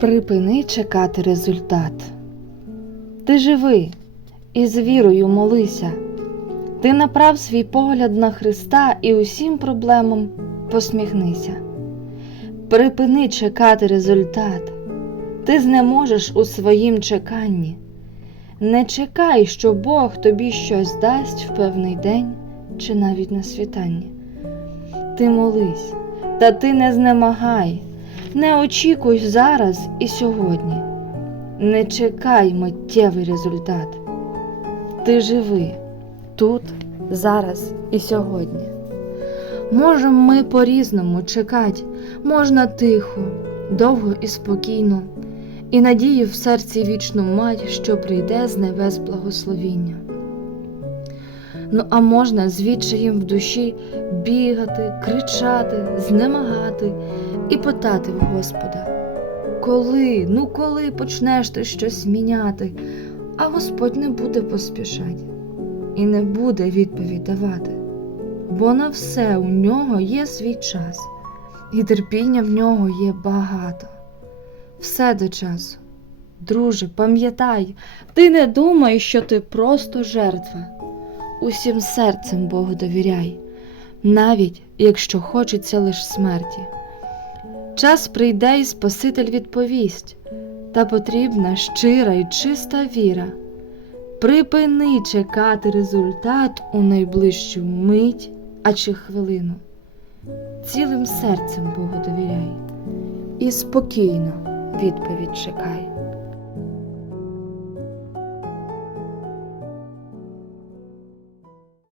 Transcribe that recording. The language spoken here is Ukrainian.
Припини чекати результат. Ти живи і з вірою молися. Ти направ свій погляд на Христа і усім проблемам посміхнися. Припини чекати результат. Ти знеможеш у своїм чеканні. Не чекай, що Бог тобі щось дасть в певний день чи навіть на світанні. Ти молись, та ти не знемагай, не очікуй зараз і сьогодні. Не чекай миттєвий результат. Ти живи тут, зараз і сьогодні. Можемо ми по-різному чекати, можна тихо, довго і спокійно, і надію в серці вічну мать, що прийде з небес благословіння. Ну, а можна з відчаєм в душі бігати, кричати, знемагати і питати в Господа, коли, ну коли почнеш ти щось міняти, а Господь не буде поспішати і не буде відповідь давати, бо на все у нього є свій час, і терпіння в нього є багато. Все до часу. Друже, пам'ятай, ти не думай, що ти просто жертва. Усім серцем Богу довіряй, навіть якщо хочеться лиш смерті. Час прийде і Спаситель відповість, та потрібна щира і чиста віра. Припини чекати результат у найближчу мить, а чи хвилину. Цілим серцем Богу довіряй і спокійно відповідь чекай.